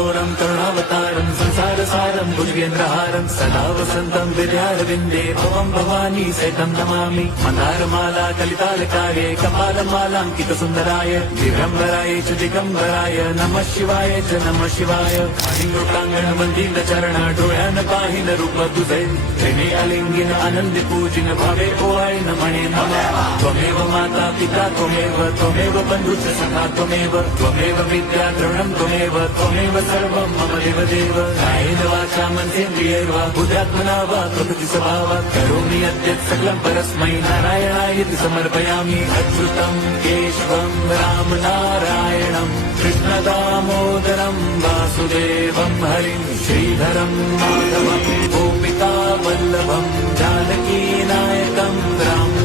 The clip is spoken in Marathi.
करुणावतारं करुणावतारं संसारसारं भुजगेन्द्रहारं सदा वसन्तं विद्यारविन्दे भवं भवानी सहितं नमामि मन्दारमाला कलितालकारे कपालमालाङ्कितसुन्दराय दिगम्बराय च दिगम्बराय नमः शिवाय च नमः शिवाय वंदित डोळ्यान पाहिन रूप तुझे प्रेमे अलिंगिन आनंदी पूजिन भावे ओवाळीन म्हणे नमः त्वमेव माता पिता त्वमेव बंधुश्च सखा त्वमेव विद्या द्रवणं त्वमेव सर्वं मम देवदेव कायेन वाचा मनसेन्द्रियैर्वा बुद्ध्यात्मना वा प्रकृति स्वभावात् करोमि यद्यत् सकलं परस्मै नारायणायति समर्पयामि अच्युतं केशवं राम नारायणं कृष्णदामोदरं वासुदेवं हरिं श्रीधरं माधवं गोपिका वल्लभं जानकी नायकं राम